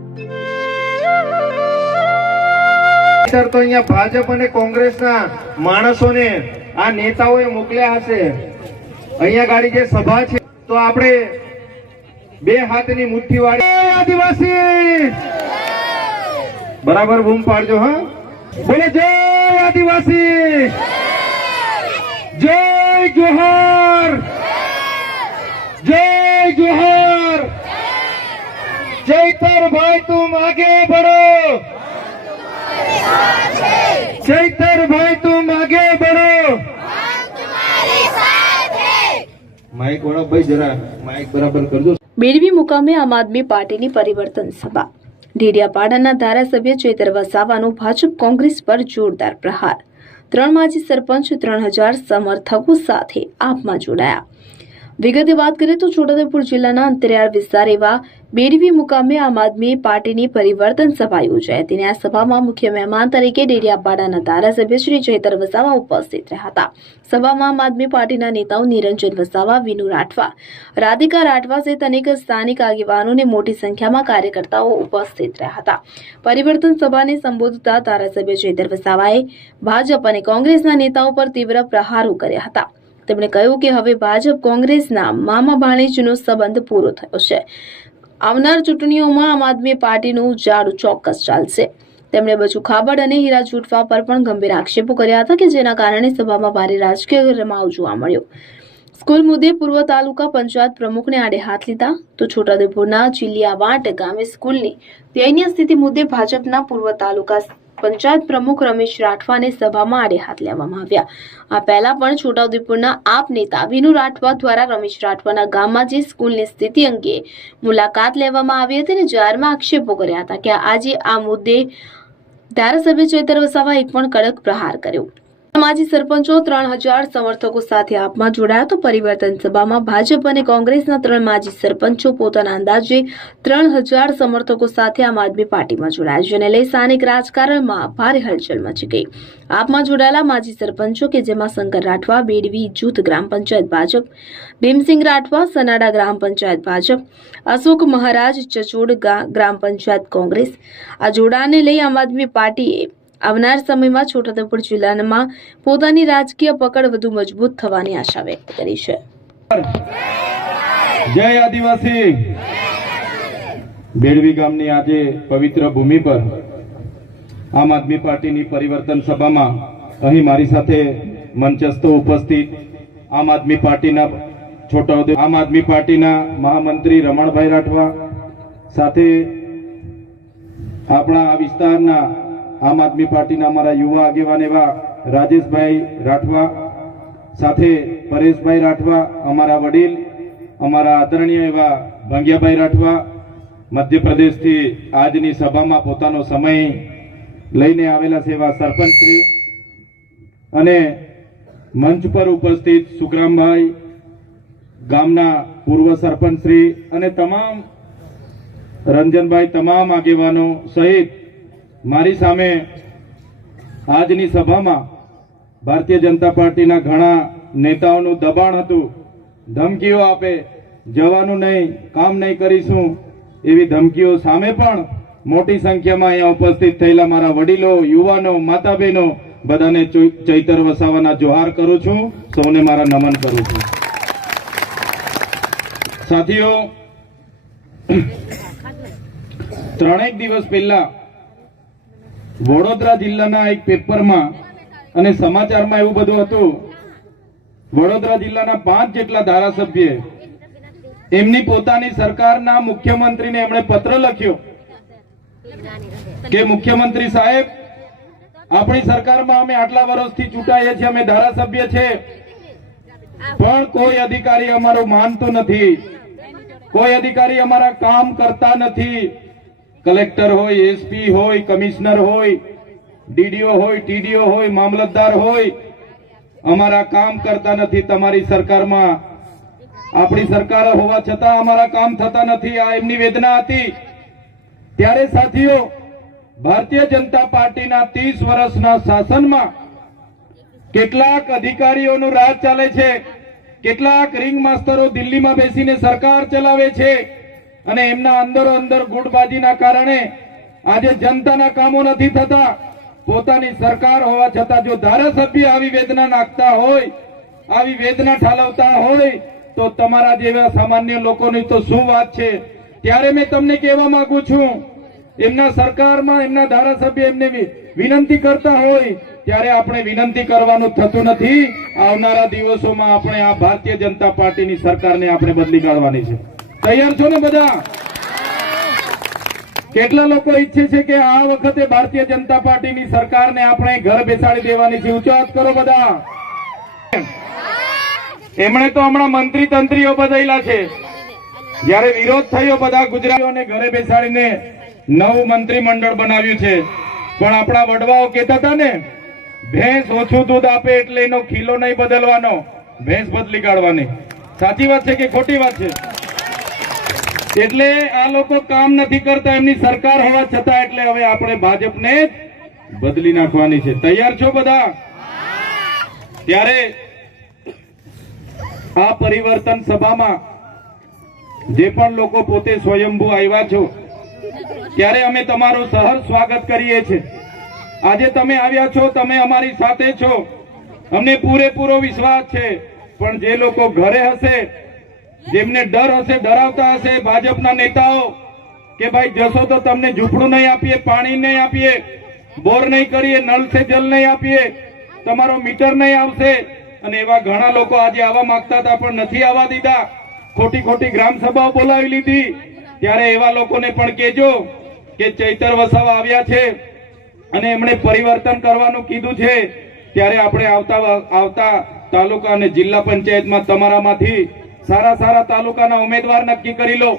તો અહીંયા ભાજપ અને કોંગ્રેસના માણસોને આ નેતાઓએ મોકલ્યા હશે. અહીંયા ગાડી જે સભા છે તો આપણે બે હાથની મુઠ્ઠી વાળી આદિવાસી બરાબર બૂમ પાડજો. હા, બોલે જય આદિવાસી, જય જોહર, જય જોહર. चैतर भाई तुम आगे बढ़ो, चैतर भाई तुम आगे बढ़ो. माइक वाला भाई जरा माइक बराबर कर दो. બેડવી મુકામે આમ આદમી પાર્ટીની પરિવર્તન સભા. ડેડિયાપાડાના ધારાસભ્ય ચૈતર વસાવાનો ભાજપ કોંગ્રેસ પર જોરદાર પ્રહાર. 3 માજી સરપંચ 3000 સમર્થકો સાથે આપમાં જોડાયા. વિગતે વાત કરીએ તો છોટાઉદેપુર જિલ્લાના અંતરિયાળ વિસ્તાર એવા બેડવી મુકામે આમ આદમી પાર્ટીની પરિવર્તન સભા યોજાઈ હતી. આ સભામાં મુખ્ય મહેમાન તરીકે ડેડિયાપાડાના ધારાસભ્ય શ્રી ચૈતર વસાવા ઉપસ્થિત રહ્યા હતા. સભામાં આમ આદમી પાર્ટીના નેતાઓ નિરંજન વસાવા, વિનુ રાઠવા, રાધિકા રાઠવા સહિત અનેક સ્થાનિક આગેવાનોને મોટી સંખ્યામાં કાર્યકર્તાઓ ઉપસ્થિત રહ્યા હતા. પરિવર્તન સભાને સંબોધતા ધારાસભ્ય ચૈતર વસાવાએ ભાજપ અને કોંગ્રેસના નેતાઓ પર તીવ્ર પ્રહારો કર્યા હતા. તેમણે કહ્યું કે હવે ભાજપ કોંગ્રેસના મામા ભાણેજનો સંબંધ પૂરો થયો છે. આવનાર ચૂંટણીઓમાં આમ આદમી પાર્ટીનું જાડું ચોક્કસ ચાલશે. તેમણે બચુ ખાબડ અને હીરા જૂટવા પર પણ ગંભીર આક્ષેપો કર્યા હતા કે જેના કારણે સભામાં ભારે રાજકીય ગરમાવો જોવા મળ્યો. સ્કૂલ મુદ્દે પૂર્વ તાલુકા પંચાયત પ્રમુખને આડે હાથ લીધા તો છોટાઉદેપુરના ચીલિયાવાટ ગામે સ્કૂલની દયનીય સ્થિતિ મુદ્દે ભાજપના પૂર્વ તાલુકા પંચાયત પ્રમુખ રમેશ રાઠવાને સભામાં આડે હાથ લેવામાં આવ્યા. આ પહેલા પણ છોટાઉદેપુરના આપ નેતા વિનુ રાઠવા દ્વારા રમેશ રાઠવાના ગામમાં જે સ્કૂલની સ્થિતિ અંગે મુલાકાત લેવામાં આવી હતી અને જાહેરમાં આક્ષેપો કર્યા હતા કે આજે આ મુદ્દે ધારાસભ્ય ચૈતર વસાવાએ એક પણ કડક પ્રહાર કર્યો. માજી સરપંચો 3000 સમર્થકો સાથે આપમાં જોડાયા તો પરિવર્તન સભામાં ભાજપ અને કોંગ્રેસના 3 માજી સરપંચો પોતાના અંદાજે 3000 સમર્થકો સાથે આમ આદમી પાર્ટીમાં જોડાયા, જેને લઈ સ્થાનિક રાજકારણમાં ભારે હલચલ મચી ગઈ. આપમાં જોડાયેલા માજી સરપંચો કે જેમાં શંકર રાઠવા, બેડવી જૂથ ગ્રામ પંચાયત ભાજપ, ભીમસિંહ રાઠવા, સનાડા ગ્રામ પંચાયત ભાજપ, અશોક મહારાજ ચચોડ ગ્રામ પંચાયત કોંગ્રેસ. આ જોડાણને લઈ આમ આદમી પાર્ટીએ આવનાર સમયમાં છોટાઉદેપુર જિલ્લામાં પોતાની રાજકીય પકડ વધુ મજબૂત થવાની આશા વ્યક્ત કરી છે. જય આદિવાસી. બેડવી ગામની આજે પવિત્ર ભૂમિ પર આમ આદમી પાર્ટીની પરિવર્તન સભામાં અહીં મારી સાથે મંચસ્થ ઉપસ્થિત આમ આદમી પાર્ટીના છોટાઉદેપુર આમ આદમી પાર્ટીના મહામંત્રી રમણભાઈ રાઠવા સાથે આપણા આ વિસ્તારના આમ આદમી પાર્ટીના અમારા યુવા આગેવાન એવા રાજેશભાઈ રાઠવા સાથે પરેશભાઈ રાઠવા, અમારા વડીલ, અમારા આદરણીય એવા ભંગિયાભાઈ રાઠવા મધ્યપ્રદેશથી આજની સભામાં પોતાનો સમય લઈને આવેલા છે એવા સરપંચશ્રી અને મંચ પર ઉપસ્થિત સુખરામભાઈ, ગામના પૂર્વ સરપંચશ્રી અને તમામ રંજનભાઈ, તમામ આગેવાનો સહિત મારી સામે આજની સભામાં ભારતીય જનતા પાર્ટીના ઘણા નેતાઓનું દબાણ હતું. ધમકીઓ આપે, જવાનું નહીં, કામ નહીં કરીશું, એવી ધમકીઓ સામે પણ મોટી સંખ્યામાં અહીંયા ઉપસ્થિત થયેલા મારા વડીલો, યુવાનો, માતા બહેનો બધાને ચૈતર વસાવાના જોહાર કરું છું. સૌને મારા નમન કરું છું. સાથીઓ, 3 દિવસ પહેલા વડોદરા જિલ્લાના એક પેપરમાં અને સમાચારમાં એવું બધું હતું, વડોદરા જિલ્લાના 5 જેટલા ધારાસભ્ય એમની પોતાની સરકારના મુખ્યમંત્રીને એમણે પત્ર લખ્યો કે મુખ્યમંત્રી સાહેબ, આપણી સરકારમાં અમે આટલા વર્ષથી ચૂંટાઈએ છીએ, અમે ધારાસભ્ય છે, પણ કોઈ અધિકારી અમારો માનતો નથી, કોઈ અધિકારી અમારા કામ કરતા નથી. કલેક્ટર હોય, એસપી હોય, કમિશનર હોય, ડીડીઓ હોય, ટીડીઓ હોય, મામલતદાર હોય, અમારા કામ કરતા નથી તમારી સરકારમાં. આપણી સરકાર હોવા છતાં અમારા કામ થતા નથી. આ એમની વેદના હતી. ત્યારે સાથીઓ, ભારતીય જનતા પાર્ટીના 30 વર્ષના શાસનમાં કેટલાક અધિકારીઓનું રાજ ચાલે છે, કેટલાક રિંગ માસ્ટરો દિલ્હીમાં બેસીને સરકાર ચલાવે છે અને એમના અંદરો અંદર ગુટબાજીના કારણે આજે જનતાના કામો નથી થતા. પોતાની સરકાર હોવા છતાં જો ધારાસભ્ય આવી વેદના નાખતા હોય, આવી વેદના ઠાલવતા હોય, તો તમારા જેવા સામાન્ય લોકોની તો શું વાત છે. ત્યારે મેં તમને કહેવા માંગુ છું, એમના સરકારમાં એમના ધારાસભ્ય એમને વિનંતી કરતા હોય ત્યારે આપણે વિનંતી કરવાનું થતું નથી. આવનારા દિવસોમાં આપણે આ ભારતીય જનતા પાર્ટીની સરકારને આપણે બદલી કાઢવાની છે. તૈયાર છો ને બધા? કેટલા લોકો ઈચ્છે છે કે આ વખતે ભારતીય જનતા પાર્ટીની સરકારને આપણે ઘર બેસાડી દેવાની છે? ઊંચો હાથ કરો બધા. એમણે તો હમણાં મંત્રી તંત્રીઓ બદલ્યા છે. જયારે વિરોધ થયો બધા ગુજરાતીઓને ઘરે બેસાડીને નવું મંત્રીમંડળ બનાવ્યું છે. પણ આપણા વડવાઓ કહેતા હતા ને, ભેંસ ઓછું દૂધ આપે એટલે એનો ખીલો નહીં બદલવાનો, ભેંસ બદલી કાઢવાની. સાચી વાત છે કે ખોટી વાત છે? એટલે આ લોકો કામ નથી કરતા એમની સરકાર હોવા છતાં, એટલે હવે આપણે ભાજપને બદલી નાખવાની છે. તૈયાર છો બધા? ત્યારે આ પરિવર્તન સભામાં જે પણ લોકો પોતે સ્વયંભૂ આવ્યા છો, ત્યારે અમે તમારું સહર્ષ સ્વાગત કરીએ છીએ. આજે તમે આવ્યા છો, તમે અમારી સાથે છો, અમને પૂરેપૂરો વિશ્વાસ છે. પણ જે લોકો ઘરે હશે, જેમને ડર હશે, ડરાવતા હશે ભાજપના નેતાઓ કે ભાઈ જશો તો તમને ઝૂંપડું નહીં આપીએ, પાણી નહીં આપીએ, બોર નહીં કરીએ, નળ સે જલ નહીં આપીએ, તમારો મીટર નહીં આવશે, અને એવા ઘણા લોકો આજે આવવા માંગતા હતા પણ નથી આવવા દીધા, ખોટી ખોટી ગ્રામ સભાઓ બોલાવી લીધી. ત્યારે એવા લોકોને પણ કહેજો કે ચૈતર વસાવા આવ્યા છે અને એમણે પરિવર્તન કરવાનું કીધું છે. ત્યારે આપણે આવતા તાલુકા અને જિલ્લા પંચાયતમાં તમારામાંથી સારા સારા તાલુકાના ઉમેદવાર નક્કી કરી લો,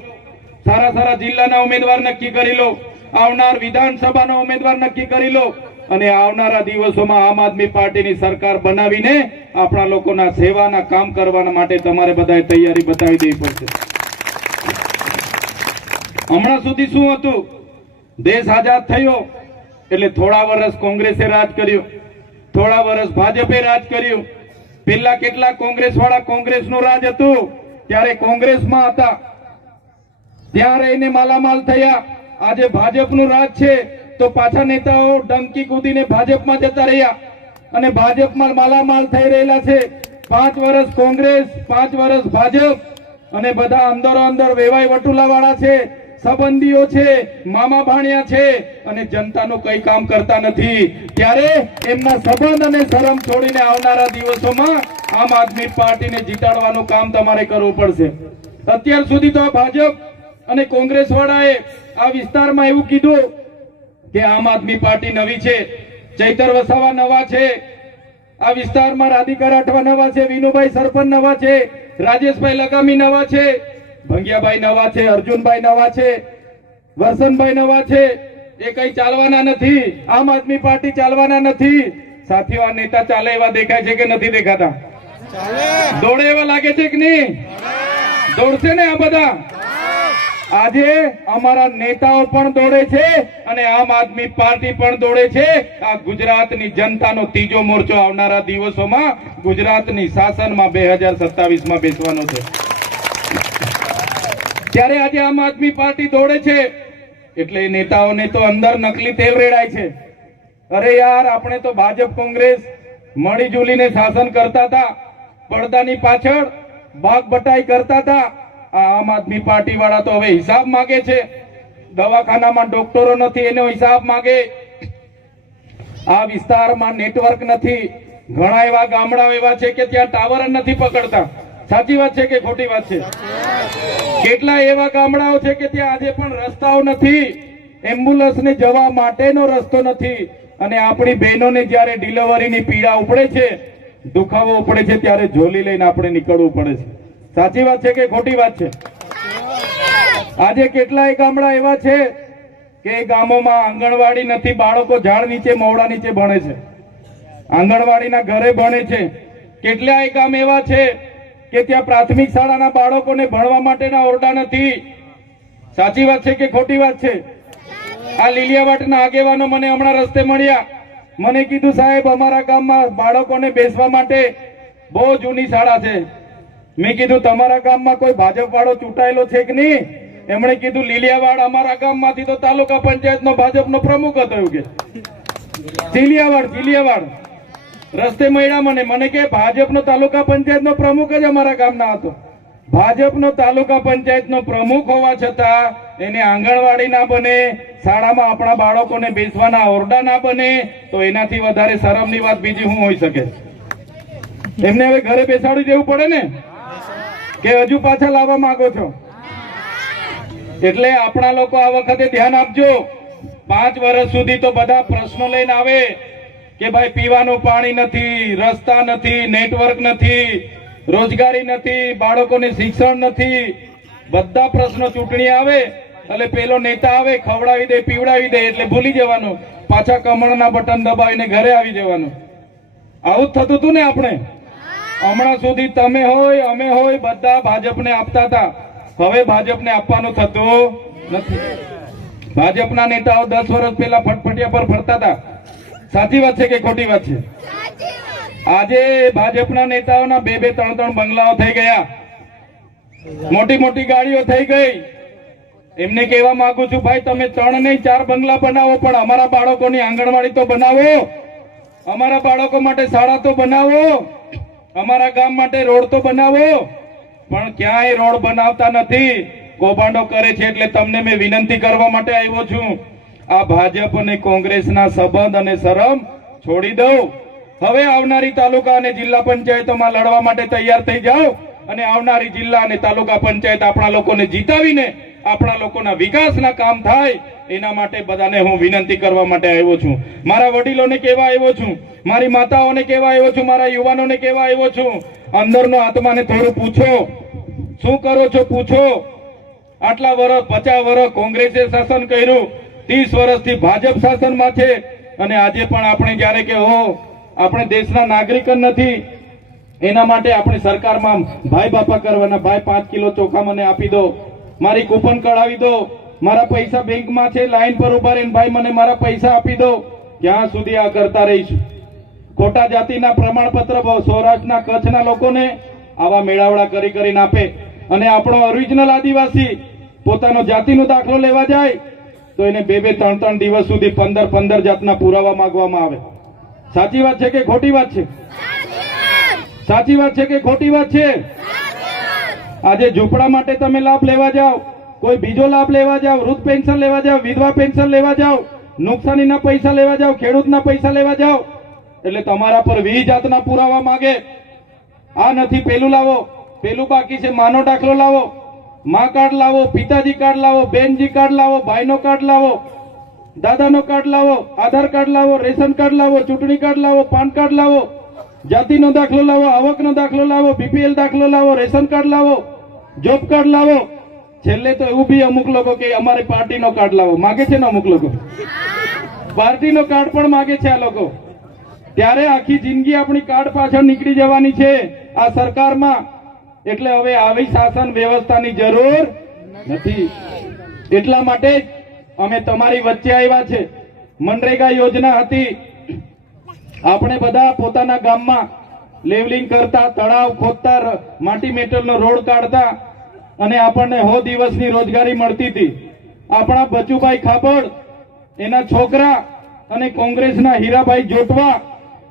સારા સારા જિલ્લાના ઉમેદવાર નક્કી કરી લો, આવનાર વિધાનસભાનો ઉમેદવાર નક્કી કરી લો, અને આવનારા દિવસોમાં આમ આદમી પાર્ટીની સરકાર બનાવીને આપણા લોકોના સેવાના કામ કરવા માટે તમારે બધાએ તૈયારી બતાવી દેવી પડશે. હમણાં સુધી શું હતું? દેશ આઝાદ થયો એટલે થોડા વર્ષ કોંગ્રેસે રાજ કર્યું, થોડા વર્ષ ભાજપે રાજ કર્યું. પેલા કેટલા કોંગ્રેસ વાળા કોંગ્રેસનું રાજ હતું ત્યારે કોંગ્રેસમાં હતા, ત્યાં રહીને માલામાલ થયા. આજે ભાજપનું રાજ છે તો પાછા નેતાઓ ડંકી કૂદીને ભાજપમાં જતા રહ્યા અને ભાજપમાં માલામાલ થઈ રહેલા છે. 5 વર્ષ કોંગ્રેસ, 5 વર્ષ ભાજપ, અને બધા અંદરો અંદર વેવાઈ વટુલા વાળા છે, સંબંધીઓ છે, મામા ભાણિયા છે, અને જનતાનું કઈ કામ કરતા નથી. ત્યારે એમના સંબંધ અને શરમ છોડીને આવનારા દિવસોમાં આમ આદમી પાર્ટીને જીતાડવાનું કામ તમારે કરવું પડશે. અત્યાર સુધી તો ભાજપ અને કોંગ્રેસ વાળાએ આ વિસ્તારમાં એવું કીધું કે આમ આદમી પાર્ટી નવી છે, ચૈતર વસાવા નવા છે, આ વિસ્તારમાં રાધિકા રાઠવા નવા છે, વિનુભાઈ સરપંચ નવા છે, રાજેશભાઈ લગામી નવા છે, ભંગિયાભાઈ નવા છે, અર્જુનભાઈ નવા છે, વરસનભાઈ નવા છે. એ કઈ ચાલવાના નથી, આમ આદમી પાર્ટી ચાલવાના નથી. સાથીઓ, આ નેતા ચાલે એવા દેખાય છે કે નથી દેખાતા? દોડે એવા લાગે છે કે નહીં? દોડશે ને આ બધા? આજે અમારા નેતાઓ પણ દોડે છે અને આમ આદમી પાર્ટી પણ દોડે છે. આ ગુજરાતની જનતાનો ત્રીજો મોરચો આવનારા દિવસોમાં ગુજરાતની શાસનમાં 2027માં બેસવાનો છે. ત્યારે આજે આમ આદમી પાર્ટી દોડે છે એટલે એ નેતાઓને તો અંદર નકલી તેલ રેડાય છે. અરે યાર, આપણે તો ભાજપ કોંગ્રેસ મળી જુલીને શાસન કરતા હતા, પડદાની પાછળ ભાગ બટાઈ કરતા હતા. આમ આદમી પાર્ટી વાળા તો હવે હિસાબ માંગે છે. દવાખાનામાં ડોક્ટરો નથી એનો હિસાબ માંગે. આ વિસ્તારમાં નેટવર્ક નથી. ઘણા એવા ગામડાઓ એવા છે કે ત્યાં ટાવર નથી પકડતા. સાચી વાત છે કે ખોટી વાત છે? કેટલા એવા ગામડાઓ છે કે ત્યાં આજે પણ રસ્તાઓ નથી, એમ્બ્યુલન્સને જવા માટેનો રસ્તો નથી. અને આપણી બહેનોને જયારે ડિલિવરીની પીડા ઉપડે છે, દુખાવો ઉપડે છે, ત્યારે ઝોલી લઈને આપણે નીકળવું પડે છે. સાચી વાત છે કે ખોટી વાત છે? આજે કેટલાય ગામડા એવા છે કે ગામોમાં આંગણવાડી નથી, બાળકો ઝાડ નીચે મોવડા નીચે ભણે છે, આંગણવાડીના ઘરે ભણે છે. કેટલાય ગામ એવા છે કે ત્યાં પ્રાથમિક શાળાના બાળકોને ભણવા માટેના ઓરડા નથી. સાચી વાત છે કે ખોટી વાત છે? આ લીલિયાવાટના આગેવાનો મને હમણાં રસ્તે મળ્યા, મને કીધું સાહેબ અમારા ગામમાં બાળકોને બેસવા માટે બહુ જૂની શાળા છે. મેં કીધું તમારા ગામમાં કોઈ ભાજપ વાળો ચૂંટાયેલો છે કે નહીં? એમણે કીધું લીલિયાવાડ અમારા ગામમાંથી તો તાલુકા પંચાયતનો ભાજપનો પ્રમુખ હતો એવું કે લીલિયાવાડ રસ્તે મળ્યા મને કે ભાજપનો તાલુકા પંચાયતનો પ્રમુખ જ અમારા ગામના હતો. ભાજપનો તાલુકા પંચાયતનો પ્રમુખ હોવા છતાં એને આંગણવાડી ના બને, શાળામાં આપણા બાળકોને બેસવાના ઓરડા ના બને, તો એનાથી વધારે શરમની વાત બીજી શું હોઈ શકે? એમને હવે ઘરે બેસાડી દેવું પડે ને, કે હજુ પાછા લાવવા માંગો છો? એટલે આપણા લોકો આ વખતે ધ્યાન આપજો. 5 વર્ષ સુધી તો બધા પ્રશ્નો લઈને આવે કે ભાઈ પીવાનું પાણી નથી, રસ્તા નથી, નેટવર્ક નથી, રોજગારી નથી, બાળકોને શિક્ષણ નથી, બધા પ્રશ્નો ચૂંટણી આવે એટલે પેલો નેતા આવે, ખવડાવી દે, પીવડાવી દે, એટલે ભૂલી જવાનું, પાછા કમળના બટન દબાવીને ઘરે આવી જવાનું. આવું જ થતું હતું ને આપણે. હમણાં સુધી તમે હોય, અમે હોય, બધા ભાજપને આપતા હતા. હવે ભાજપને આપવાનું થતું નથી. ભાજપના નેતાઓ 10 વર્ષ પહેલા ફટફટિયા પર ફરતા હતા. સાચી વાત છે કે ખોટી વાત છે? આજે ભાજપના નેતાઓના 2-2, 3-3 બંગલાઓ થઈ ગયા, મોટી મોટી ગાડીઓ થઈ ગઈ. એમને કહેવા માંગુ છું, ભાઈ તમે 3 નહીં 4 બંગલા બનાવો, પણ અમારા બાળકોની આંગણવાડી તો બનાવો, અમારા બાળકો માટે શાળા તો બનાવો, અમારા ગામ માટે રોડ તો બનાવો. પણ ક્યાંય રોડ બનાવતા નથી, કૌભાંડો કરે છે. એટલે તમને મેં વિનંતી કરવા માટે આવ્યો છું, આ ભાજપ અને કોંગ્રેસના સંબંધ અને શરમ છોડી દો. હવે આવનારી તાલુકા અને જિલ્લા પંચાયતોમાં લડવા માટે તૈયાર થઈ જાઓ, અને આવનારી જિલ્લા અને તાલુકા પંચાયત આપણા લોકોને જીતાવીને આપણા લોકોના વિકાસના કામ થાય, એના માટે બધાને હું વિનંતી કરવા માટે આવ્યો છું. મારા વડીલોને કહેવા આવ્યો છું, મારી માતાઓને કહેવા આવ્યો છું, મારા યુવાનોને કહેવા આવ્યો છું, અંદરનો આત્માને થોડું પૂછો, શું કરો છો પૂછો. આટલા વર્ષ 50 વર્ષ કોંગ્રેસે શાસન કર્યું, 30 વર્ષથી ભાજપ શાસનમાં છે, અને આજે પણ આપણે જયારે કે આપણે દેશના નાગરિક જ નથી, એના માટે આપણે સરકારમાં ભાઈ બાપા કરવાના. ભાઈ 5 કિલો ચોખા મને આપી દો, મારી કૂપન કઢાવી દો, મારા પૈસા બેંકમાં છે, લાઈન પર ઉભા રહીને ભાઈ મને મારા પૈસા આપી દો. ક્યાં સુધી આ કરતા રહીશું? ખોટા જાતિના પ્રમાણપત્ર સૌરાષ્ટ્રના કચ્છના લોકોને આવા મેળાવડા કરીને આપે, અને આપણો ઓરિજિનલ આદિવાસી પોતાનો જાતિનો દાખલો લેવા જાય તો એને 2-2, 3-3 દિવસ સુધી 15 જાતના પુરાવા માંગવામાં આવે. સાચી વાત છે કે ખોટી વાત છે? સાચી વાત છે કે ખોટી વાત છે? આજે ઝૂંપડા માટે તમે લાભ લેવા જાઓ, કોઈ બીજો લાભ લેવા જાઓ, વૃદ્ધ પેન્શન લેવા જાઓ, વિધવા પેન્શન લેવા જાઓ, નુકસાનીના પૈસા લેવા જાઓ, ખેડૂતના પૈસા લેવા જાઓ, એટલે તમારા પર 20 જાતના પુરાવા માંગે. આ નથી, પેલું લાવો, પેલું બાકી છે, માનો દાખલો લાવો, માં કાર્ડ લાવો, પિતાજી કાર્ડ લાવો, બેનજી કાર્ડ લાવો, ભાઈનો કાર્ડ લાવો, દાદાનો કાર્ડ લાવો, આધાર કાર્ડ લાવો, રેશન કાર્ડ લાવો, ચૂંટણી કાર્ડ લાવો, પાન કાર્ડ લાવો, જાતિનો દાખલો લાવો, આવકનો દાખલો લાવો, બીપીએલ દાખલો લાવો, રેશન કાર્ડ લાવો, જોબ કાર્ડ લાવો. છેલ્લે તો એવું બી અમુક લોકો કે અમારે પાર્ટીનો કાર્ડ લાવો માગે છે ને, અમુક લોકો પાર્ટીનો કાર્ડ પણ માગે છે આ લોકો. ત્યારે આખી જિંદગી આપણી કાર્ડ પાછળ નીકળી જવાની છે આ સરકારમાં. એટલે હવે આવી શાસન વ્યવસ્થાની જરૂર નથી. એટલા માટે જ અમે તમારી વચ્ચે આવ્યા છે. મનરેગા યોજના હતી, આપણે બધા પોતાના ગામમાં લેવલિંગ કરતા, તળાવ ખોદતા, માટી મેટલનો રોડ કાઢતા, અને આપણને 100 દિવસની રોજગારી મળતી હતી. આપણા બચુભાઈ ખાબડ, એના છોકરા અને કોંગ્રેસના હીરાભાઈ જોટવા,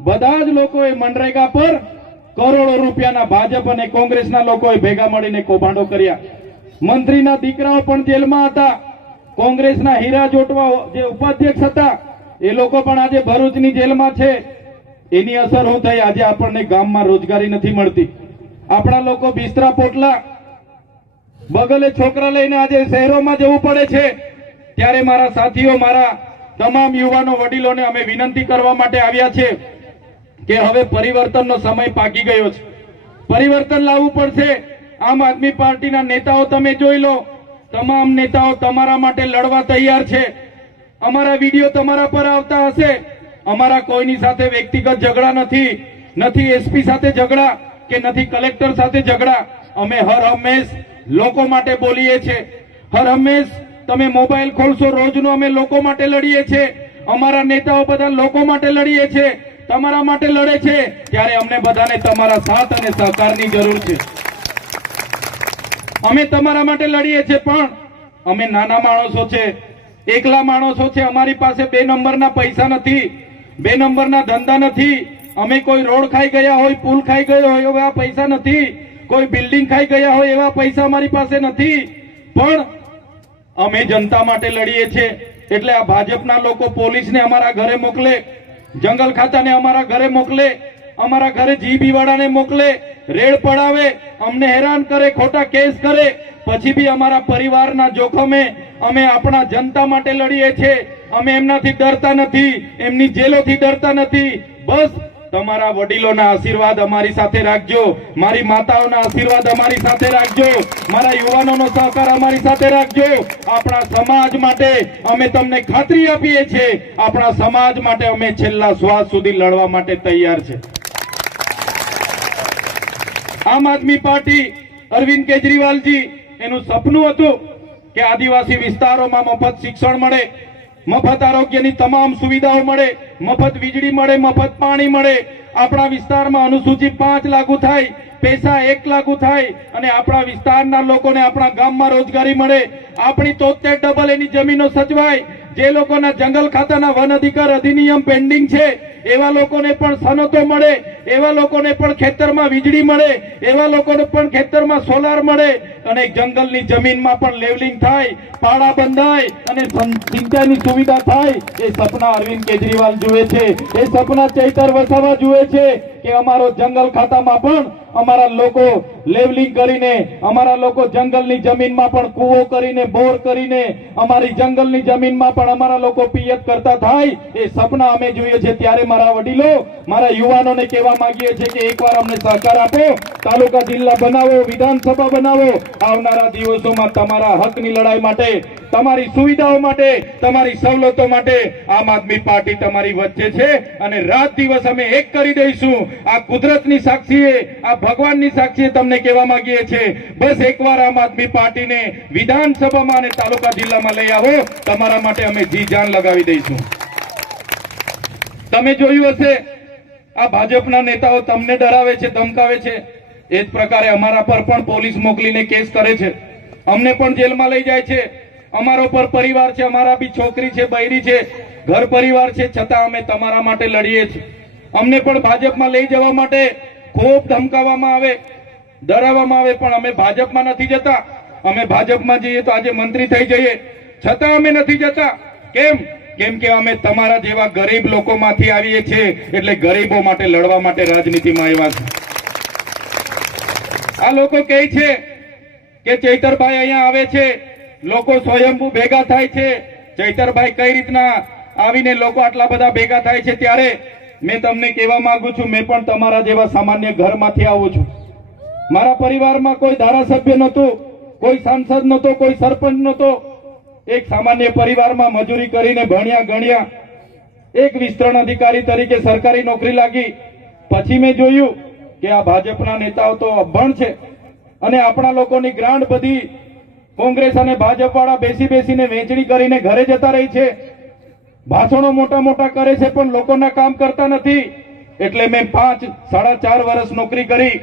બધા જ લોકોએ મનરેગા પર કરોડો રૂપિયાના ભાજપ અને કોંગ્રેસના લોકોએ ભેગા મળીને કૌભાંડો કર્યા. મંત્રીના દીકરાઓ પણ જેલમાં હતા. કોંગ્રેસના હીરા જોટવા જે ઉપાધ્યક્ષ હતા એ લોકો પણ આજે ભરૂચની જેલમાં છે. એની અસર શું થઈ? આજે આપણને ગામમાં રોજગારી નથી મળતી. આપણા લોકો બિસ્તરા પોટલા બગલે છોકરા લઈને આજે શહેરોમાં જવું પડે છે. ત્યારે મારા સાથીઓ, મારા તમામ યુવાનો વડીલોને અમે વિનંતી કરવા માટે આવ્યા છે કે હવે પરિવર્તનનો સમય પાકી ગયો છે. પરિવર્તન લાવવું પડશે. આમ આદમી પાર્ટીના નેતાઓ તમે જોઈ લો, તમામ નેતાઓ તમારા માટે લડવા તૈયાર છે. અમારા વિડીયો તમારા પર આવતા હશે. અમારા કોઈની સાથે વ્યક્તિગત ઝઘડા નથી, નથી એસપી સાથે ઝઘડા કે નથી કલેક્ટર સાથે ઝઘડા. અમે હર હંમેશ લોકો માટે બોલીએ છીએ. હર હંમેશ તમે મોબાઈલ ખોલશો રોજનું અમે લોકો માટે લડીએ છીએ. અમારા નેતાઓ બધા લોકો માટે લડીએ છીએ, તમારા માટે લડે છે. ત્યારે અમને બધાને તમારા સાથ અને સહકારની જરૂર છે. અમે તમારા માટે લડીએ છીએ, પણ અમે નાના માણસો છે, એકલા માણસો છે, અમારી પાસે 2 નંબરના પૈસા નથી, 2 નંબરના ધંધા નથી, અમે કોઈ રોડ ખાઈ ગયા હોય, પુલ ખાઈ ગયો હોય એવા પૈસા નથી, કોઈ બિલ્ડિંગ ખાઈ ગયા હોય એવા પૈસા અમારી પાસે નથી, પણ અમે જનતા માટે લડીએ છીએ. એટલે આ ભાજપના લોકો પોલીસને અમારા ઘરે મોકલે, જંગલ ખાતાને અમારા ઘરે મોકલે, અમારા ઘરે જીબી વાળાને મોકલે, રેડ પડાવે, અમને હેરાન કરે, ખોટા કેસ કરે, પછી બી અમારા પરિવારના જોખમે અમે આપણા જનતા માટે લડીએ છીએ. અમે એમનાથી ડરતા નથી, એમની જેલોથી ડરતા નથી. બસ તમારા વડીલોના આશીર્વાદ અમારી સાથે રાખજો, મારી માતાઓના આશીર્વાદ અમારી સાથે રાખજો, મારા યુવાનોનો સહકાર અમારી સાથે રાખજો. આપણા સમાજ માટે અમે તમને ખાતરી આપીએ છીએ, આપણા સમાજ માટે અમે છેલ્લા શ્વાસ સુધી લડવા માટે તૈયાર છે. આમ આદમી પાર્ટી, અરવિંદ કેજરીવાલજી, એનું સપનું હતું કે આદિવાસી વિસ્તારોમાં મફત શિક્ષણ મળે, મફત આરોગ્યની તમામ સુવિધાઓ મળે, મફત વીજળી મળે, મફત પાણી મળે, આપણા વિસ્તારમાં અનુસૂચિત 5 લાગુ થાય, પૈસા 1 લાગુ થાય અને આપણા વિસ્તારના લોકોને આપણા ગામમાં રોજગારી મળે, આપણી 73 એની જમીનો સચવાય. જે લોકોના જંગલ ખાતાના વન અધિકાર અધિનિયમ પેન્ડિંગ છે એવા લોકોને પણ સનતો મળે, એવા લોકોને પણ ખેતરમાં વીજળી મળે, એવા લોકોને પણ ખેતરમાં સોલાર મળે અને જંગલની જમીનમાં પણ લેવલિંગ થાય, પાડા બંધાય અને સિંચાઈની સુવિધા થાય. એ સપના અરવિંદ કેજરીવાલ જુએ છે, એ સપના ચૈતર વસાવા જુએ છે કે અમારો જંગલ ખાતામાં પણ અમારા લોકો લેવલિંગ કરીને, અમારા લોકો જંગલની જમીનમાં પણ કૂવો કરીને, બોર કરીને, અમારી જંગલની જમીનમાં પણ અમારા લોકો પિયત કરતા થાય. એ સપના અમે જોઈએ છે. ત્યારે મારા વડીલો, મારા યુવાનોને કહેવા માંગીએ છીએ કે એકવાર અમને સહકાર આપો, તાલુકા જિલ્લા બનાવો, વિધાનસભા બનાવો. આવનારા દિવસોમાં તમારા હકની લડાઈ માટે, તમારી સુવિધાઓ માટે, તમારી સવલતો માટે આમ આદમી પાર્ટી તમારી વચ્ચે છે અને રાત દિવસ અમે એક કરી દઈશું. આ કુદરતની સાક્ષીએ, આ ભગવાનની સાક્ષીએ તમને કહેવા માંગીએ છીએ, બસ એકવાર આમ આદમી પાર્ટીને વિધાનસભામાં અને તાલુકા જિલ્લામાં લઈ આવો, તમારા માટે અમે જી જાન લગાવી દઈશું. તમે જોયું હશે, આ ભાજપના નેતાઓ તમને ડરાવે છે, ધમકાવે છે. એ જ પ્રકારે અમારા પર પણ પોલીસ મોકલીને કેસ કરે છે, અમને પણ જેલમાં લઈ જાય છે. અમારો પર પરિવાર છે, અમારા બી છોકરી છે, બૈરી છે, ઘર પરિવાર છે, છતાં અમે તમારા માટે લડીએ છીએ. અમને પણ ભાજપમાં લઈ જવા માટે ખૂબ ધમકાવવામાં આવે, ડરાવવામાં આવે, પણ અમે ભાજપમાં નથી જતા. અમે ભાજપમાં જઈએ તો આજે મંત્રી થઈ જઈએ, છતાં અમે નથી જતા. કેમ? કેમ કે અમે તમારા જેવા ગરીબ લોકોમાંથી આવીએ છીએ, એટલે ગરીબો માટે લડવા માટે રાજનીતિમાં આવ્યા છે. આ લોકો કહે છે કે ચૈતરભાઈ અહીંયા આવે છે, લોકો સ્વયંભૂ ભેગા થાય છે. ચૈતરભાઈ કઈ રીતના આવીને લોકો આટલા બધા ભેગા થાય છે? ત્યારે મેં તમને કહેવા માંગુ છું, મેં પણ તમારા જેવા સામાન્ય ઘરમાંથી આવું છું. મારા પરિવારમાં કોઈ ધારાસભ્ય નહોતું, કોઈ સાંસદ નહોતો, કોઈ સરપંચ નહોતો. એક સામાન્ય પરિવારમાં મજૂરી કરીને ભણ્યા ગણ્યા, એક વિસ્તરણ અધિકારી તરીકે સરકારી નોકરી લાગી. પછી મેં જોયું કે આ ભાજપના નેતાઓ તો અભણ છે અને આપણા લોકોની ગ્રાન્ટ બધી કોંગ્રેસ અને ભાજપ વાળા બેસી બેસીને વેચણી કરીને ઘરે જતા રહી છે, ભાષણો મોટા મોટા કરે છે, પણ લોકોના કામ કરતા નથી. એટલે મેં 4.5 વર્ષ નોકરી કરી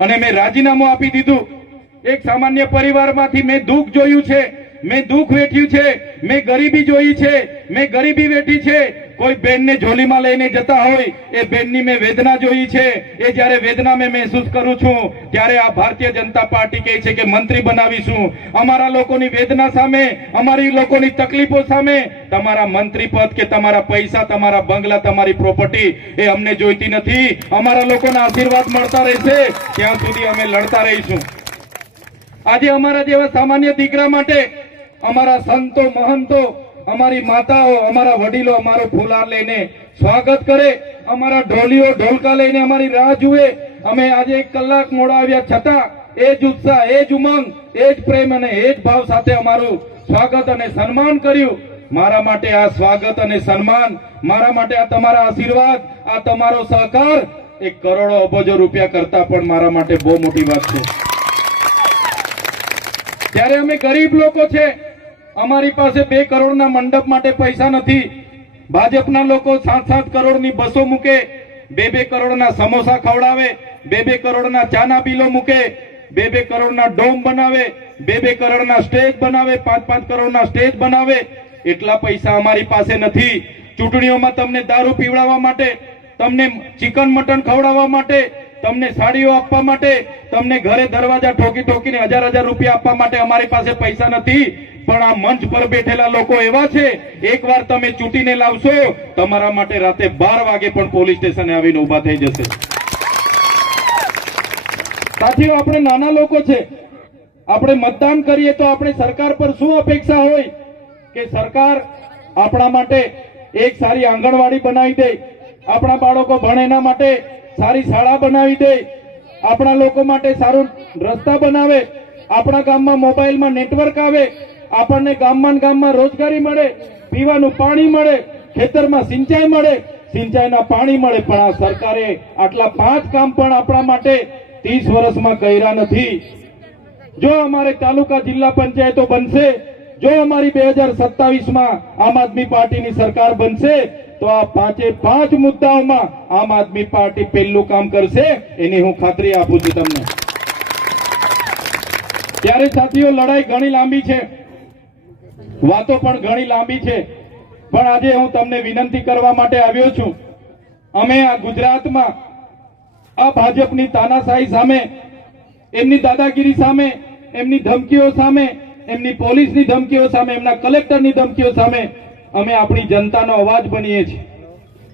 અને મેં રાજીનામું આપી દીધું. એક સામાન્ય પરિવારમાંથી મેં દુઃખ જોયું છે, મેં દુઃખ વેઠ્યું છે, મેં ગરીબી જોઈ છે, મેં ગરીબી વેઠી છે. કોઈ બેનને ઝોલીમાં લઈને જતા હોય એ બેનની મેં વેદના જોઈ છે. એ જ્યારે વેદના મેં મહેસૂસ કરું છું ત્યારે આ ભારતીય જનતા પાર્ટી કહે છે કે મંત્રી બનાવીશું. અમારા લોકોની વેદના સામે, અમારી લોકોની તકલીફો સામે તમારા મંત્રી પદ કે તમારા પૈસા, તમારા બંગલા, તમારી પ્રોપર્ટી એ અમને જોઈતી નથી. અમારા લોકોના આશીર્વાદ મળતા રહેશે ત્યાં સુધી અમે લડતા રહીશું. આજે અમારા જેવા સામાન્ય દીકરા માટે અમારા સંતો, મહંતો, અમારી માતાઓ, અમારા વડીલો અમારો ફુલાર લઈને સ્વાગત કરે, અમારા ઢોલીઓ ઢોલકા લઈને અમારી રાહ જુએ. અમે આજે 1 કલાક મોડા આવ્યા છતાં એ જ ઉત્સાહ, એ જ ઉમંગ, એ જ પ્રેમ અને એ જ ભાવ સાથે અમારું સ્વાગત અને સન્માન કર્યું. મારા માટે આ સ્વાગત અને સન્માન, મારા માટે આ તમારા આશીર્વાદ, આ તમારો સહકાર 1 કરોડો અબજો રૂપિયા કરતા પણ મારા માટે બહુ મોટી વાત છે. ત્યારે અમે ગરીબ લોકો છે, અમારી પાસે 2 કરોડના મંડપ માટે પૈસા નથી. ભાજપના લોકો 7-7 કરોડની બસો મૂકે, 2-2 કરોડના સમોસા ખવડાવે, 2-2 કરોડના ચાના બિલો મૂકે, 2 કરોડના ડોમ બનાવે, 2 કરોડના સ્ટેજ બનાવે, 5 કરોડના સ્ટેજ બનાવે, એટલા પૈસા અમારી પાસે નથી. ચૂંટણીઓમાં તમને દારૂ પીવડાવવા માટે, તમને ચિકન મટન ખવડાવવા માટે, તમને સાડીઓ આપવા માટે, તમને ઘરે દરવાજા ઠોકીને હજાર રૂપિયા આપવા માટે અમારી પાસે પૈસા નથી. પણ આ મંચ પર બેઠેલા લોકો એવા છે, એકવાર તમે ચૂંટીને લાવશો, તમારા માટે રાતે 12 વાગે પણ પોલીસ સ્ટેશને આવીને ઉભા થઈ જશે. સાથીઓ, આપણે નાના લોકો છે, આપણે મતદાન કરીએ તો આપણે સરકાર પર શું અપેક્ષા હોય કે સરકાર આપણા માટે એક સારી આંગણવાડી બનાવી દે, આપણા બાળકો ભણે એના માટે સારી શાળા બનાવી દે, આપણા લોકો માટે સારું રસ્તા બનાવે, આપણા ગામમાં મોબાઈલમાં નેટવર્ક આવે, આપણને ગામમાં રોજગારી મળે, પીવાનું પાણી મળે, ખેતરમાં સિંચાઈ મળે, સિંચાઈના પાણી મળે. પણ આ સરકારે આટલા 5 કામ પણ આપણા માટે 30 વર્ષમાં કર્યા નથી. જો અમારે તાલુકા જિલ્લા પંચાયતો બનશે, જો અમારી 2027માં આમ આદમી પાર્ટીની સરકાર બનશે, તો આ 5 મુદ્દાઓમાં આમ આદમી પાર્ટી પહેલું કામ કરશે, એની હું ખાતરી આપું છું તમને. ત્યારે સાથીઓ, લડાઈ ઘણી લાંબી છે, વાતો પણ ઘણી લાંબી છે, પણ આજે હું તમને વિનંતી કરવા માટે આવ્યો છું. અમે આ ગુજરાતમાં આ ભાજપની તાનાશાહી સામે, એમની દાદાગીરી સામે, એમની ધમકીઓ સામે, એમની પોલીસની ધમકીઓ સામે, એમના કલેક્ટરની ધમકીઓ સામે અમે આપણી જનતાનો અવાજ બનીએ છીએ.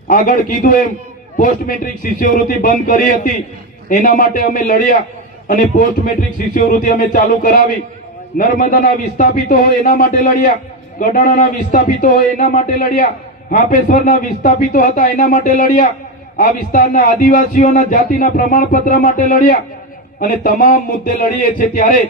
આગળ કીધું એમ પોસ્ટ મેટ્રિક શિષ્યવૃત્તિ બંધ કરી હતી, એના માટે અમે લડ્યા અને પોસ્ટ મેટ્રિક શિષ્યવૃત્તિ અમે ચાલુ કરાવી. નર્મદાના વિસ્થાપિતો હોય એના માટે લડ્યા, ગઢાણાના વિસ્થાપિતો હોય એના માટે લડ્યા, હાપેશ્વરના વિસ્થાપિતો હતા એના માટે લડ્યા, આ વિસ્તારના આદિવાસીઓના જાતિના પ્રમાણપત્ર માટે લડ્યા અને તમામ મુદ્દે લડીએ છીએ. ત્યારે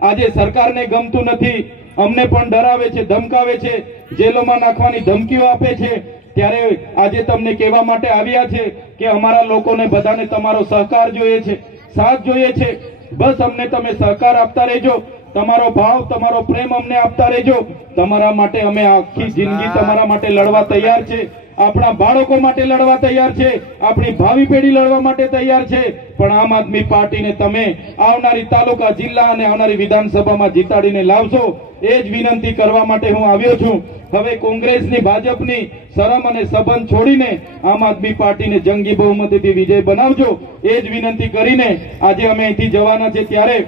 આજે સરકારને ગમતું નથી, અમને પણ ડરાવે છે, ધમકાવે છે, જેલોમાં નાખવાની ધમકીઓ આપે છે. ત્યારે આજે તમને કહેવા માટે આવ્યા છે કે અમારા લોકોને બધાને તમારો સહકાર જોઈએ છે, સાથ જોઈએ છે. બસ અમને તમે સહકાર આપતા રહેજો, તમારો ભાવ, તમારો પ્રેમ અમને આપતા રહેજો. તમારા માટે અમે આખી જિંદગી તમારા માટે લડવા તૈયાર છે, આપણા બાળકો માટે લડવા તૈયાર છે, આપણી ભાવિ પેઢી લડવા માટે તૈયાર છે. પણ આમ આદમી પાર્ટીને તમે આવનારી તાલુકા, જિલ્લા અને આવનારી વિધાનસભામાં જીતાડીને લાવશો, એ જ વિનંતી કરવા માટે હું આવ્યો છું. હવે કોંગ્રેસની, ભાજપની શરમ અને સંબંધ છોડીને આમ આદમી પાર્ટીને જંગી બહુમતીથી વિજય બનાવજો, એ જ વિનંતી કરીને આજે અમે અહીંથી જવાના છે. ત્યારે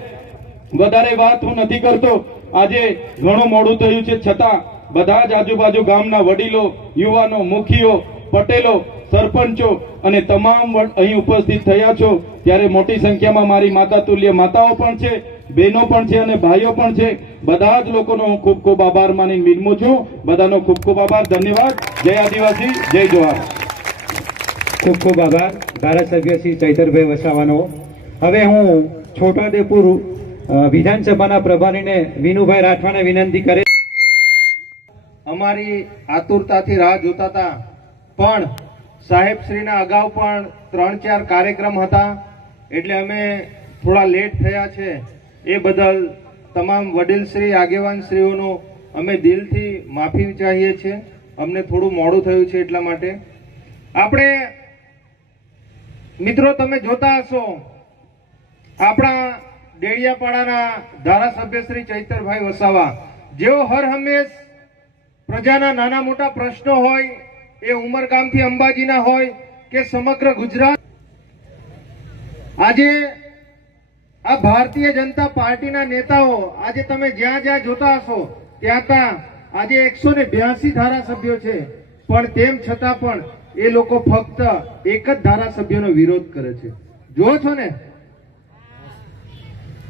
વધારે વાત હું નથી કરતો, આજે ઘણું મોડું થયું છે, છતાં બધા જ આજુબાજુ ગામના વડીલો, યુવાનો, મુખીઓ, પટેલો, સરપંચો અને તમામ અહીં ઉપસ્થિત થયા છો. ત્યારે મોટી સંખ્યામાં મારી માતા તુલ્ય માતાઓ પણ છે, બહેનો પણ છે અને ભાઈઓ પણ છે. બધા જ લોકોનો હું ખૂબ ખૂબ આભાર માની વિનમું છું. બધાનો ખૂબ ખૂબ આભાર, ધન્યવાદ. જય આદિવાસી, જય જોહાર. ખૂબ ખૂબ આભાર ધારાસભ્ય શ્રી ચૈતરભાઈ વસાવાનો. હવે હું છોટાઉદેપુર વિધાનસભાના પ્રભારીને વિનુભાઈ રાઠવાને વિનંતી કરે. અમારી આતુરતાથી રાહ જોતા હતા, પણ સાહેબશ્રીના અગાઉ પણ 3-4 કાર્યક્રમ હતા, એટલે અમે થોડા લેટ થયા છે. એ બદલ તમામ વડીલશ્રી, આગેવાનશ્રીઓનો અમે દિલથી માફી ચાહીએ છીએ. અમને થોડું મોડું થયું છે એટલા માટે. આપણે મિત્રો, તમે જોતા હશો, આપણા ડેડિયાપાડાના ધારાસભ્ય શ્રી ચૈતરભાઈ વસાવા, જેઓ હર હંમેશ પ્રજાના નાના મોટા પ્રશ્નો હોય, એ ઉમરગામથી અંબાજીના હોય કે સમગ્ર ગુજરાત, આજે આ ભારતીય જનતા પાર્ટીના નેતાઓ, આજે તમે જ્યાં જ્યાં જોતા હશો ત્યાં આજે 182 ધારાસભ્યો છે, પણ તેમ છતાં પણ એ લોકો ફક્ત એક જ ધારાસભ્યનો વિરોધ કરે છે. જો છો ને,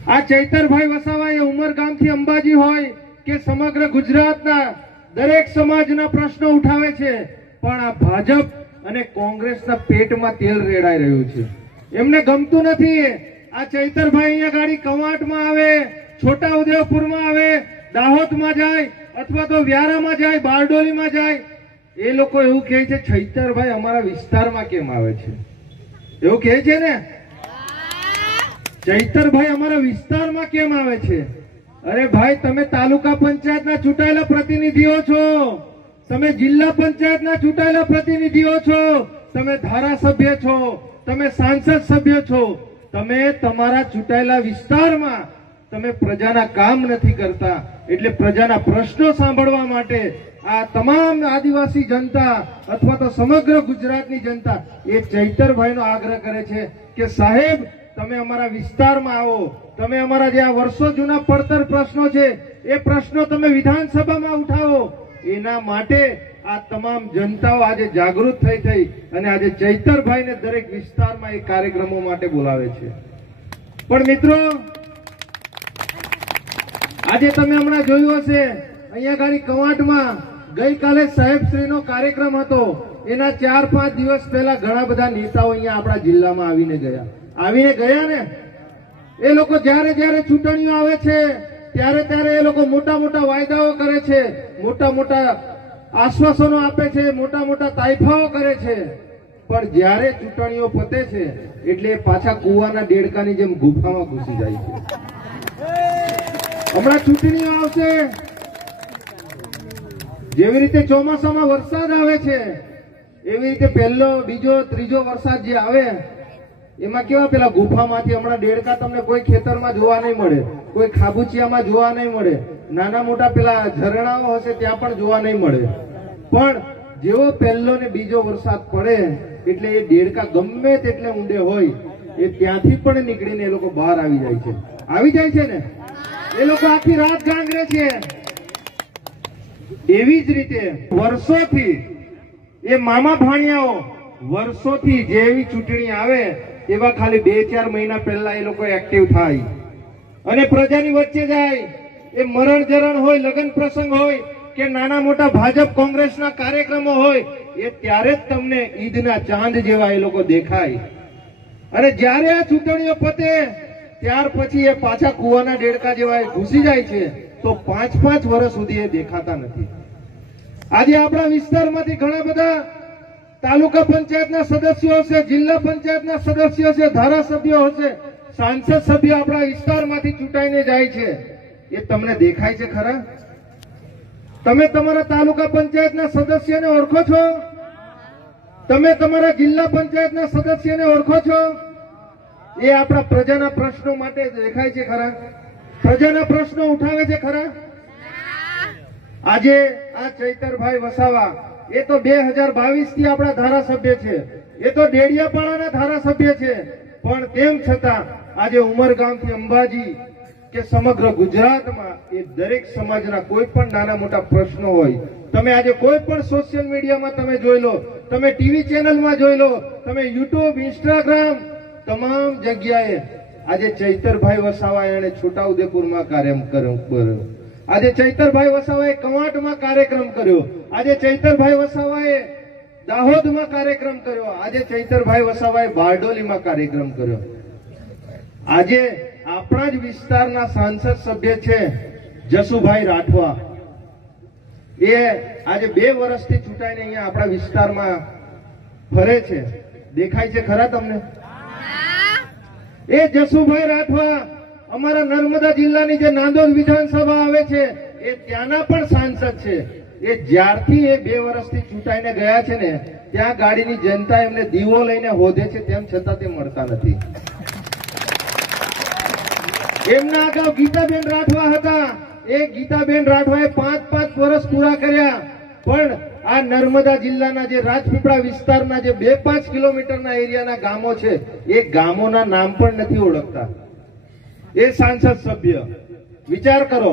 આ ચૈતરભાઈ વસાવા એ ઉમરગામથી અંબાજી હોય કે સમગ્ર ગુજરાતના દરેક સમાજના પ્રશ્નો ઉઠાવે છે, પણ આ ભાજપ અને કોંગ્રેસના પેટમાં તેલ રેડાઈ રહ્યું છે. એમને ગમતું નથી. આ ચૈતરભાઈ અહીંયા ગાડી કવાંટમાં આવે, છોટાઉદેપુરમાં આવે, દાહોદમાં જાય અથવા તો વ્યારામાં જાય, બારડોલીમાં જાય, એ લોકો એવું કહે છે ચૈતરભાઈ અમારા વિસ્તારમાં કેમ આવે છે, એવું કહે છે ને, ચૈતરભાઈ અમારા વિસ્તારમાં કેમ આવે છે. અરે ભાઈ, તમે તાલુકા પંચાયતના ચૂંટાયેલા પ્રતિનિધિઓ છો, તમે જિલ્લા પંચાયતના ચૂંટાયેલા પ્રતિનિધિઓ છો, તમે ધારાસભ્ય છો, તમે સાંસદ સભ્ય છો, તમે તમારા ચૂંટાયેલા વિસ્તારમાં તમે પ્રજાના કામ નથી કરતા, એટલે પ્રજાના પ્રશ્નો સાંભળવા માટે આ તમામ આદિવાસી જનતા અથવા તો સમગ્ર ગુજરાતની જનતા એ ચૈતરભાઈનો આગ્રહ કરે છે કે સાહેબ તમે અમારા વિસ્તારમાં આવો, તમે અમારા જે આ વર્ષો જૂના પડતર પ્રશ્નો છે એ પ્રશ્નો તમે વિધાનસભામાં ઉઠાવો. એના માટે આ તમામ જનતાઓ આજે જાગૃત થઈ અને આજે ચૈતરભાઈને દરેક વિસ્તારમાં એ કાર્યક્રમો માટે બોલાવે છે. પણ મિત્રો, આજે તમે હમણાં જોયું હશે અહીંયા ગાડી કવાંટમાં ગઈકાલે સાહેબશ્રીનો કાર્યક્રમ હતો. એના 4-5 દિવસ પહેલા ઘણા બધા નેતાઓ અહીંયા આપણા જિલ્લામાં આવીને ગયા ને. એ લોકો જ્યારે ચૂંટણીઓ આવે છે ત્યારે એ લોકો મોટા વાયદાઓ કરે છે, મોટા આશ્વાસનો આપે છે, મોટા તાઇફાઓ કરે છે. પણ જ્યારે ચૂંટણીઓ પતે છે એટલે એ પાછા કુવાના દેડકાની જેમ ગુફામાં ઘૂસી જાય છે. હમણાં ચૂંટણીઓ આવશે, જેવી રીતે ચોમાસામાં વરસાદ આવે છે એવી રીતે પહેલો, બીજો, ત્રીજો વરસાદ જે આવે એમાં કેવા પેલા ગુફામાંથી હમણાં દેડકા તમને કોઈ ખેતરમાં જોવા નહીં મળે, કોઈ ખાબુચિયામાં જોવા નહીં મળે, નાના મોટા પેલા ઝરણાઓ હશે ત્યાં પણ જોવા નહીં મળે. પણ જેવો પહેલો ને બીજો વરસાદ પડે એટલે એ દેડકા ગમે તેટલે ઊંડે હોય એ ત્યાંથી પણ નીકળીને એ લોકો બહાર આવી જાય છે ને. એ લોકો આખી રાત ગાંગરે છે. એવી જ રીતે વર્ષોથી એ મામા ભાણિયાઓ વર્ષોથી જેવી ચૂંટણી આવે એવા ખાલી 2-4 મહિના પહેલા એ લોકો એક્ટિવ થાય અને પ્રજાની વચ્ચે જાય. એ મરણ જરણ હોય, લગ્ન પ્રસંગ હોય કે નાના મોટા ભાજપ કોંગ્રેસના કાર્યક્રમો હોય એ ત્યારે જ તમને ઈદના ચાંદ જેવા એ લોકો દેખાય. અને જ્યારે આ ચૂંટણીઓ પતે ત્યાર પછી એ પાછા કુવાના દેડકા જેવા ઘૂસી જાય છે તો 5-5 વર્ષ સુધી એ દેખાતા નથી. આજે આપણા વિસ્તારમાંથી ઘણા બધા તાલુકા પંચાયતના સદસ્યો હશે, જિલ્લા પંચાયતના સદસ્યો છે, ધારાસભ્યો હશે, સાંસદ સભ્ય આપણા વિસ્તારમાંથી ચૂંટાઈને જાય છે. એ તમને દેખાય છે ખરા? તમે તમારા તાલુકા પંચાયતના સદસ્યને ઓળખો છો? તમે તમારા જિલ્લા પંચાયતના સદસ્યને ઓળખો છો? એ આપણા પ્રજાના પ્રશ્નો માટે દેખાય છે ખરા? પ્રજાના પ્રશ્નો ઉઠાવે છે ખરા? આજે આ ચૈતરભાઈ વસાવા એ તો 2022 થી આપણા ધારાસભ્ય છે, એ તો ડેડિયાપાડાના ધારાસભ્ય છે. પણ તેમ છતાં આજે ઉમરગામથી અંબાજી કે સમગ્ર ગુજરાતમાં એ દરેક સમાજના કોઈ પણ નાના મોટા પ્રશ્નો હોય, તમે આજે કોઈ પણ સોશિયલ મીડિયામાં તમે જોઈ લો, તમે ટીવી ચેનલમાં જોઈ લો, તમે યુટ્યુબ, ઇન્સ્ટાગ્રામ તમામ જગ્યાએ આજે ચૈતરભાઈ વસાવા એને છોટાઉદેપુરમાં કાર્યક્રમ કર્યો, આજે ચૈતરભાઈ વસાવાએ કવાંટમાં કાર્યક્રમ કર્યો, આજે ચૈતરભાઈ વસાવાએ દાહોદમાં કાર્યક્રમ કર્યો, આજે ચૈતરભાઈ વસાવાએ બારડોલીમાં કાર્યક્રમ કર્યો. આજે આપણા જ વિસ્તારના સાંસદ સભ્ય છે જસુભાઈ રાઠવા, એ આજે 2 વર્ષથી ચૂંટાઈને અહીંયા આપણા વિસ્તારમાં ફરે છે. દેખાય છે ખરા તમને? એ જસુભાઈ રાઠવા અમારા નર્મદા જિલ્લાની જે નાંદોદ વિધાનસભા આવે છે એ ત્યાંના પણ સાંસદ છે. એ જ્યારથી એ 2 વર્ષથી ચૂંટાઈને ગયા છે ને ત્યાં ગાડીની જનતા એમને દીવો લઈને હોદે છે, તેમ છતાં તે મળતા નથી. એમના અગાઉ ગીતાબેન રાઠવા હતા. એ ગીતાબેન રાઠવાએ 5-5 વર્ષ પૂરા કર્યા, પણ આ નર્મદા જિલ્લાના જે રાજપીપળા વિસ્તારના જે 2-5 કિલોમીટરના એરિયાના ગામો છે એ ગામોના નામ પણ નથી ઓળખતા એ સાંસદ સભ્ય. વિચાર કરો,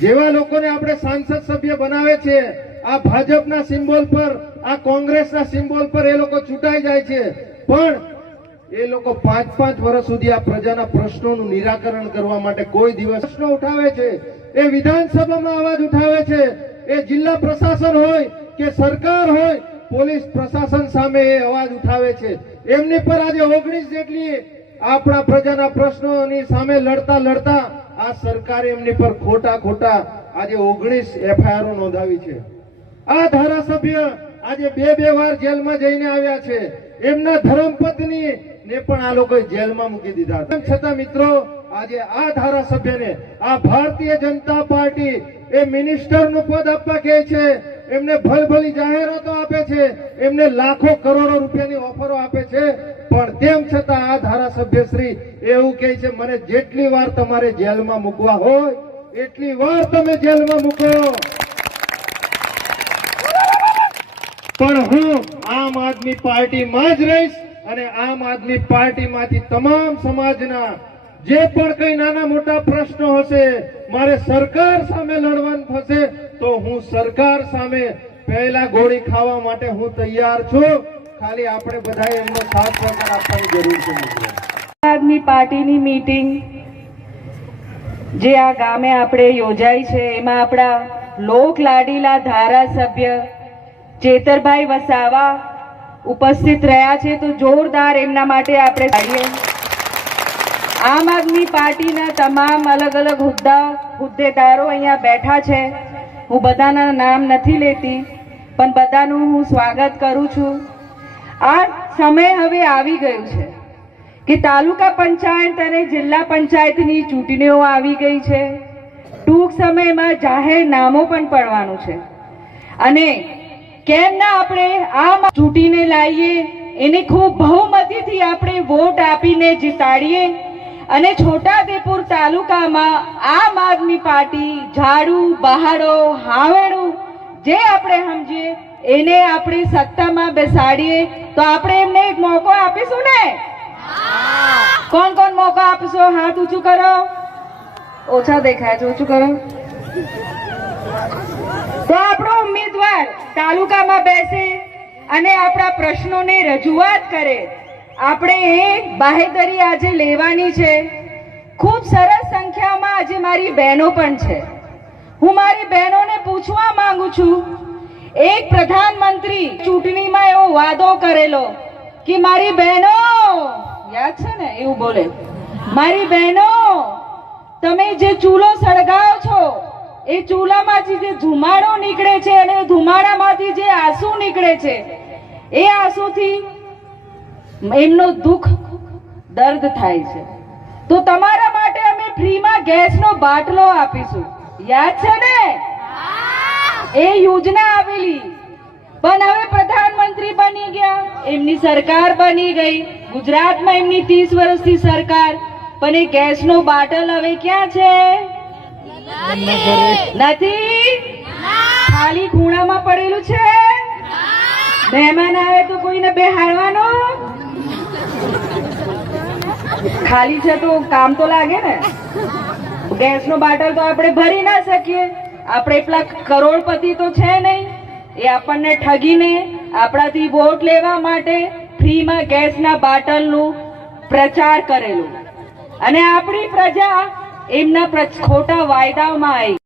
જેવા લોકોને આપણે સાંસદ સભ્ય બનાવે છે, આ ભાજપના સિમ્બોલ પર, આ કોંગ્રેસના સિમ્બોલ પર એ લોકો ચૂંટાઈ જાય છે, પણ એ લોકો 5-5 વર્ષ સુધી આ પ્રજાના પ્રશ્નોનું નિરાકરણ કરવા માટે કોઈ દિવસ પ્રશ્નો ઉઠાવે છે, એ વિધાનસભામાં અવાજ ઉઠાવે છે, એ જિલ્લા પ્રશાસન હોય કે સરકાર હોય, પોલીસ પ્રશાસન સામે એ અવાજ ઉઠાવે છે. એમની પર આજે 19 જેટલી આપણા પ્રજાના પ્રશ્નોની સામે લડતા આ સરકારે એમની પર ખોટા આજે 19 એફઆઈઆર નોંધાવી છે. આ ધારાસભ્ય આજે 2 વાર જેલમાં જઈને આવ્યા છે. એમના ધર્મપત્ની ને પણ આ લોકોએ જેલમાં મૂકી દીધા. તેમ છતાં મિત્રો, આજે આ ધારાસભ્યને આ ભારતીય જનતા પાર્ટી એ મિનિસ્ટરનું પદ આપવા કહે છે, એમને ભલભલી જાહેરાતો આપે છે, એમને લાખો કરોડો રૂપિયાની ઓફરો આપે છે, પણ તેમ છતાં આ ધારાસભ્ય શ્રી એવું કહે છે મને જેટલી વાર તમારે જેલમાં મૂકવા હોય એટલી વાર તમે જેલમાં મૂકો, પણ હું આમ આદમી પાર્ટીમાં જ રહીશ અને આમ આદમી પાર્ટીમાંથી તમામ સમાજના જે પણ કઈ નાના મોટા પ્રશ્નો હશે, મારે સરકાર સામે લડવાનું થશે તો હું સરકાર સામે પહેલા ગોળી ખાવા માટે હું તૈયાર છું. ખાલી આપણે બધાએ એમનો સાથ સહકાર આપવાની જરૂર છે. આમ આદમી પાર્ટીની મીટિંગ જે આ ગામે આપણે યોજાઈ છે એમાં આપણા લોક લાડીલા ધારાસભ્ય ચેતરભાઈ વસાવા ઉપસ્થિત રહ્યા છે, તો જોરદાર એમના માટે આપણે તાળીઓ. આમ આદમી પાર્ટીના તમામ અલગ અલગ હોદ્દેદારો અહીંયા બેઠા છે. હું બધાના નામ નથી લેતી, પણ બધાનું હું સ્વાગત કરું છું. આ સમય હવે આવી ગયું છે કે તાલુકા પંચાયત અને જિલ્લા પંચાયતની ચૂંટણીઓ આવી ગઈ છે. ટૂંક સમયમાં જાહેરનામું પણ પડવાનું છે અને કેમ ના આપણે આમ ચૂંટીને લાવીએ, એને ખૂબ બહુમતીથી આપણે વોટ આપીને જીતાડીએ અને છોટાઉદેપુર તાલુકામાં આમ આદમી પાર્ટી ઝાડુ બહાડો હાવેડું જે આપણે સમજીએ એને આપણે સત્તામાં બેસાડીએ તો આપણે એમને એક મોકો આપીશું ને. કોણ કોણ મોકો આપશો? હાથ ઊંચું કરો. ઓછા દેખાય છે, ઊંચું કરો. તો આપણો ઉમેદવાર તાલુકામાં બેસે અને આપણા પ્રશ્નોને રજૂઆત કરે. આપણે એ બાહેધરી આજે લેવાની છે. ખૂબ સરસ સંખ્યામાં આજે મારી બહેનો પણ છે. હું મારી બહેનોને પૂછવા માંગુ છું, એક પ્રધાનમંત્રી ચૂંટણીમાં એવો વાદો કરેલો કે મારી બહેનો, યાદ છે ને, એવું બોલે, મારી બહેનો તમે જે ચૂલો સળગાવો છો એ ચૂલામાંથી જે ધુમાડો નીકળે છે અને ધુમાડામાંથી જે આંસુ નીકળે છે એ આંસુથી એમનો દુઃખ દર્દ થાય છે. તો તમારા માટે અમે ફ્રીમાં ગેસનો બાટલો આપીશું. યાદ છે ને? એ યોજના આવેલી, પણ હવે પ્રધાનમંત્રી બની ગયા, એમની સરકાર બની ગઈ, ગુજરાતમાં એમની 30 વર્ષથી સરકાર, પણ એ ગેસનો બાટલ હવે ક્યાં છે? નથી, ખાલી ખૂણામાં પડેલું છે. મહેમાન આવે તો કોઈને બેહાડવાનો, ખાલી છે તો કામ તો લાગે ને. ગેસનો બાટલ તો આપણે ભરી ના શકીએ, આપણે એટલા કરોડપતિ તો છે નહીં. એ આપણને ઠગીને આપણાથી વોટ લેવા માટે ફ્રીમાં ગેસના બાટલનું પ્રચાર કરેલું અને આપણી પ્રજા એમના ખોટા વાયદાઓમાં આવી.